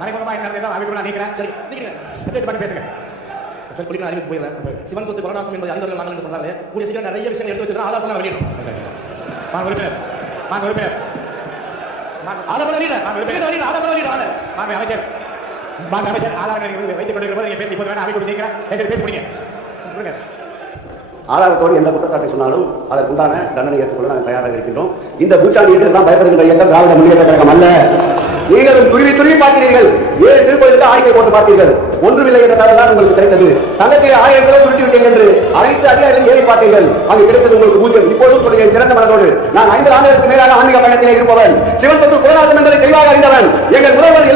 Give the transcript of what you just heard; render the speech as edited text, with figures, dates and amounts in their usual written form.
மறைமுகமா என்ன நடந்ததோ அவைக்குள்ள நான் நீக்கிறேன். சரி நீங்க சப்ஜெக்ட் பண்ணி பேசுங்க. புலிகள் அறிவிப்பு போயிடுறேன். சிவன் சொத்து கொரோனாசம் என்பது அறிந்தவர்கள் நாங்கள் என்று சொன்னாலே கூடிய சீக்கிரம் நிறைய விஷயங்கள் எடுத்து வச்சிருக்கோம். ஆதாரம் வெளியிடும். நான் உறுப்பினர் ஆதாரம் வெளியிட அமைச்சர் ஆதாரம் வைத்துக் கொண்டிருக்கிற போது பேசி இப்போது வேணா அவைக்குள்ள நீக்கிறேன். பேசி முடிங்க. ஆதாரத்தோடு எந்த குற்றச்சாட்டை சொன்னாலும் அதற்குண்டான தண்டனை ஏற்றுக்கொள்ள நாங்கள் தயாராக இருக்கின்றோம். இந்த பூச்சாண்டியர்கள் தான் பயப்படுகின்ற இயக்கம் திராவிட முன்னேற்ற கழகம் அல்ல. நீங்களும் துருவி பார்த்தீர்கள். 7 திருக்கோயிலுக்கு ஆய்வை போட்டு பார்த்தீர்கள். ஒன்றுமில்லை என்ற தகவல் தான் உங்களுக்கு கிடைத்தது. தங்கத்தில் 1000 கிலோ சுருட்டி விட்டீர்கள் என்று அனைத்து அதிகாரிகளும் ஏறி பார்த்தீர்கள். அங்கு கிடைத்தது உங்களுக்கு பூஜ்யம். இப்போதும் சொல்லுகிறேன் திறந்த மனதோடு, நான் 50 ஆண்டுகளுக்கு மேலாக ஆன்மீக பயணத்திலே இருப்பவன். சிவன் சொத்து கோலாசம் என்பதை தெளிவாக அறிந்தவன். எங்கள் முதல்வர்